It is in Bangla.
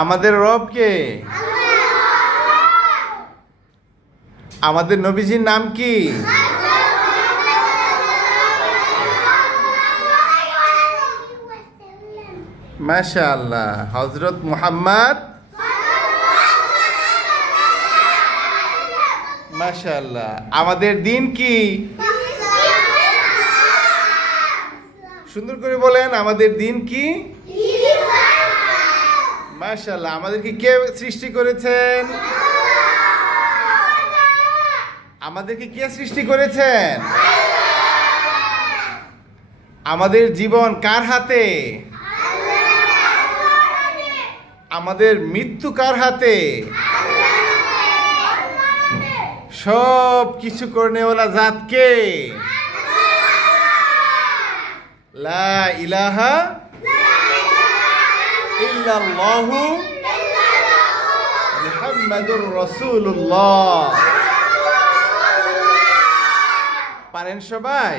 আমাদের রব কে? আমাদের নবীজির নাম কি? মাশাআল্লাহ, হযরত মুহাম্মদ। মাশাআল্লাহ। আমাদের দিন কি? সুন্দর করে বলেন, আমাদের দিন কি? মাশাআল্লাহ। আমাদেরকে কে সৃষ্টি করেছেন? আমাদেরকে কে সৃষ্টি করেছেন? আমাদের জীবন কার হাতে? আমাদের মৃত্যু কার হাতে? সব কিছু করনেওয়ালা জাত কে? লা ইলাহা ইল্লাল্লাহু মুহাম্মাদুর রাসূলুল্লাহ। পারেন সবাই?